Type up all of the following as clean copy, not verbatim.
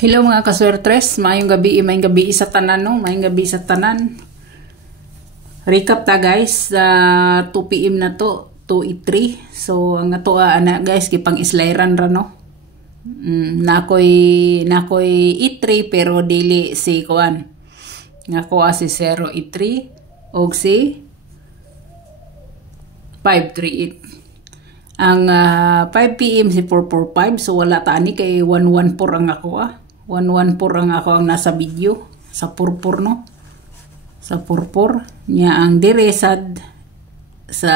Hello mga kaswertres, mayong gabi sa tanan no, mayong gabi sa tanan. Recap ta guys, 2 PM na to, 2:03. So ang ato ana guys gipang islayran ra no. Nakoy E3 pero dili si kuan. Ngako si 0E3 og si 538. Ang 5 PM si 445, so wala ta ani kay 114 ang ako 114 ang ako ang nasa video sa purpur no, sa purpur nya ang diresad sa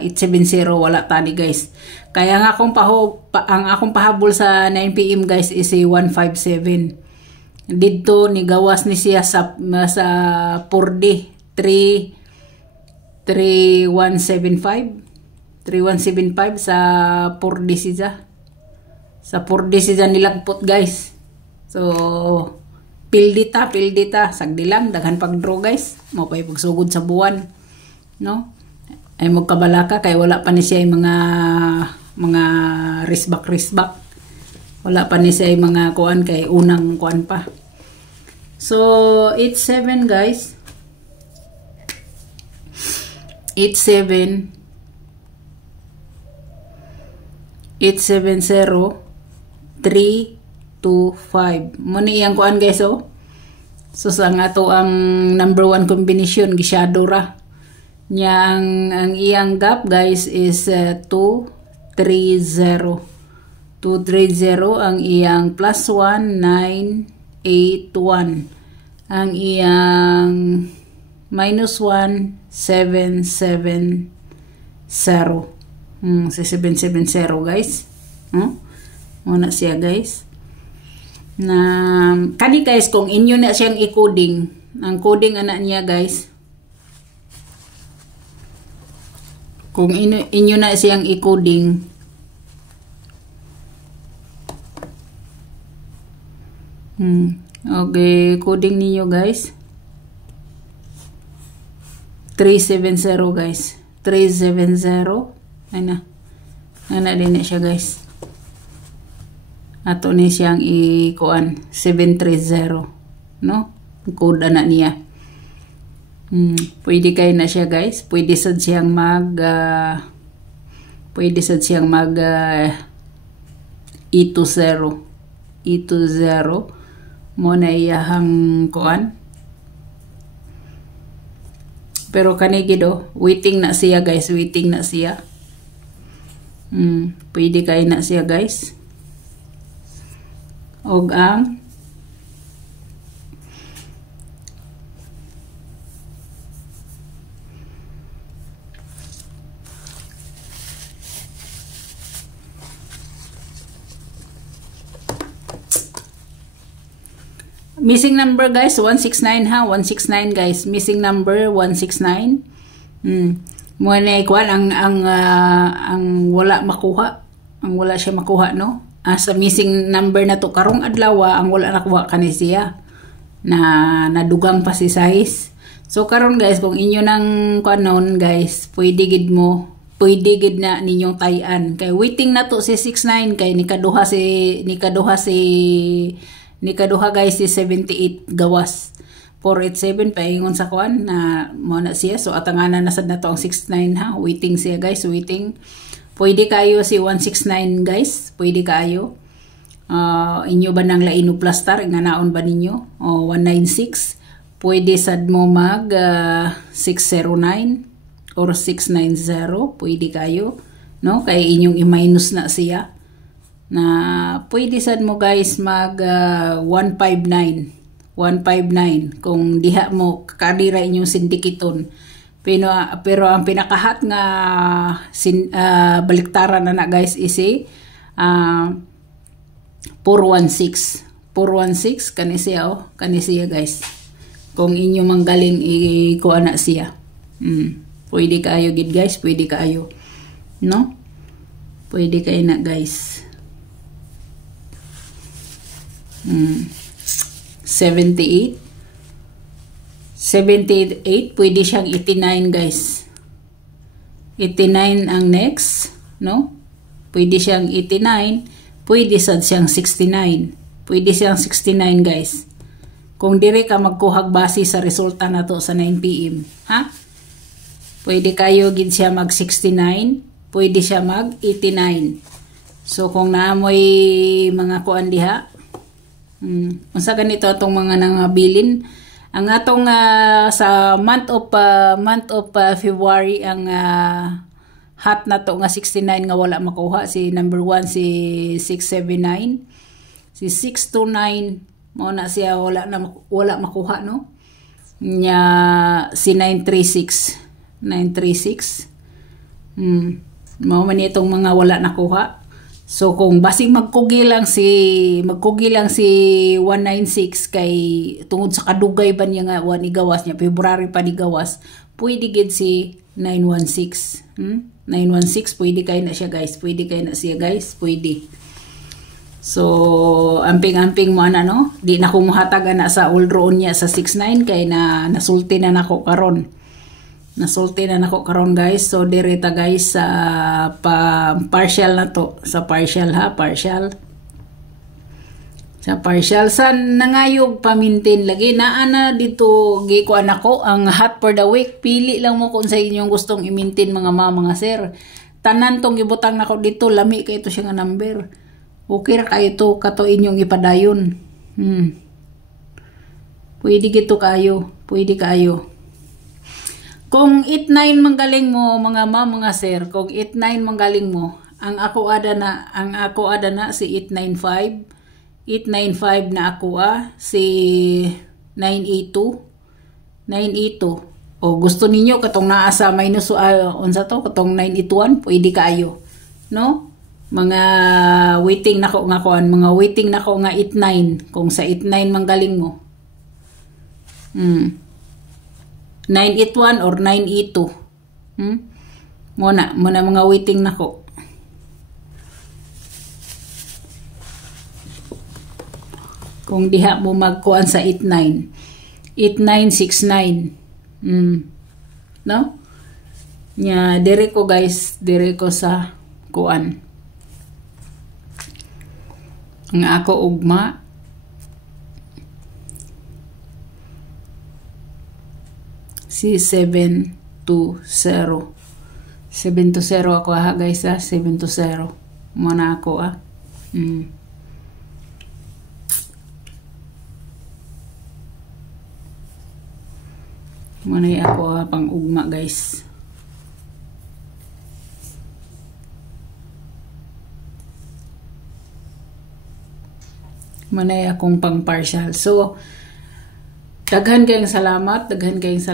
870 wala ta ni guys. Kaya ang akong pahabol sa 9 PM guys is si 157 dito ni gawas ni siya sa 4D 3175 sa 4D siya. Sa 4D siya nilagpot guys. So pildita sagdilang daghan pag-draw guys. Mo pay pagsugod sa buwan. No? Ay magkabalaka kay wala pa ni siya mga risbak. Wala pa ni siya mga kuan kay unang kuan pa. So 87 guys. 870 325 mo ni iyang kuan guys oh. So sa nga to ang number 1 combination gisyado ra nya ang iyang gap guys is 230 ang iyang plus 1 981 ang iyang minus 1 770 770 guys. Muna siya guys. Na kani guys kung inyo na siyang i-coding, ang coding anak niya guys. Kung inyo na siyang i-coding, okay, coding niyo guys. 370 guys. 370 ana din siya guys. Ato ni siyang i-kuan 730 no, code ana niya. Pwede kay na siya guys, pwede sad siyang mag E20 mo na iyahang kuan. Pero kanigido waiting na siya guys, waiting na siya. Pwede kay na siya guys. Og ang missing number guys 169 ha, 169 guys, missing number 169. Mo na ikuan ang wala makuha, ang wala siya makuha no. Sa missing number na to karong adlaw ang wala nakuha kani siya na nadugang pa si size. So karon guys kung inyo nang kuanon guys, pwede gid na ninyong tayan kay waiting na to si 69 kay nikaduha guys si 78 gawas 487 paingon sa kuan na mo na siya. So atanganan na sad na to ang 69 ha, waiting siya guys, waiting. Pwede kayo si 169 guys, pwede kayo. Inyo ba nang laino plastar nga naon ba ninyo? 196 pwede sad mo mag 609 or 690 pwede kayo no, kay inyong i-minus na siya. Na pwede sad mo guys mag 159 kung diha mo kadira inyong sindikiton. Pero ang pinakahat nga baliktaran na guys is 416 kani siya guys. Kung inyo manggaling ikuha na siya. Pwede kayo gid guys, pwede kayo no, pwede kayo na guys. 78 pwede siyang 89 guys. 89 ang next no, pwede siyang 89, pwede sad siyang 69 Pwede siyang 69 guys. Kung dire ka magkuhag base sa resulta na to sa 9 PM, ha? Pwede kayo gid siya mag 69, pwede siya mag 89. So kung naamoy mga kuan diha, unsa ganito atong mga nangabilin, ang atong sa month of February ang hot na to nga 69 nga wala makuha. Si number 1 si 679, si 629 mo na siya wala makuha, no? Nya si 936 mao man itong mga wala nakuha. So kung basing magkugi lang si 196 kay tungod sa kadugay ba niya nga ni gawas niya February pa ni gawas, pwede gid si 916. 916 pwede kay na siya guys, pwede. So amping mo na, no, di na ko muhatag na sa old roon niya sa 69 kay na nasulti na nako karon. Guys. So direta guys sa partial na to, sa partial sa nangayog pamintin lagi na ana dito gi ko anako ang hot for the week. Pili lang mo kung sa inyong gustong i-maintain mga mga sir. Tanan tong gibutang nako dito lami kay ito siya nga number. Okay ra kayo to kato inyong ipadayon. Pwede kayo. Kung 89 manggaling mo mga sir, kung 89 manggaling mo, ang ako ada na si 895 na ako si 982. O gusto ninyo katong naa sa minus unsa to katong 981, pwede kayo, no? Mga waiting nako nga 89 kung sa 89 manggaling mo. 981 or 982. Muna mga waiting nako. Kung diha mo magkuan sa 8969. No? Nya dire ko sa kuan. Ang ako ugma si 720 ako guys 720 muna ako muna ako pang ugma guys. Muna akong pang partial. So daghan kayong salamat. 720.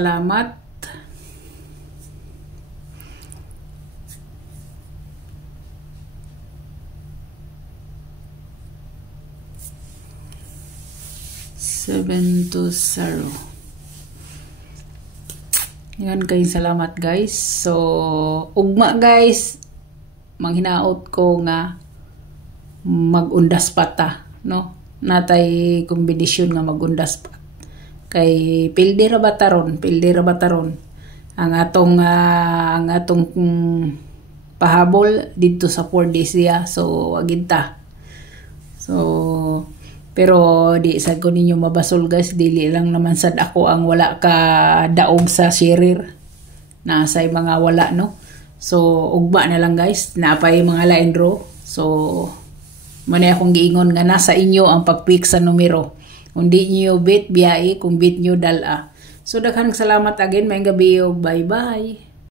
Yan kayong salamat guys. So ugma guys, manghinaot ko nga magundas pata, no? Natay kombinasyon nga magundas pa. Kay pildi ra bataron ang atong pahabol dito sa 4 days ya. So aginta. So pero di sad ko ninyo mabasol guys, dili lang naman sad ako ang wala ka daog sa sharer. Nasay mga wala, no? So ugma na lang guys, napay mga line draw. So manay akong giingon nga nasa inyo ang pagpick sa numero. Kung di nyo bit, biyai. Kung bit nyo, dala. So, daghang salamat again. Maayong gabi. Bye-bye.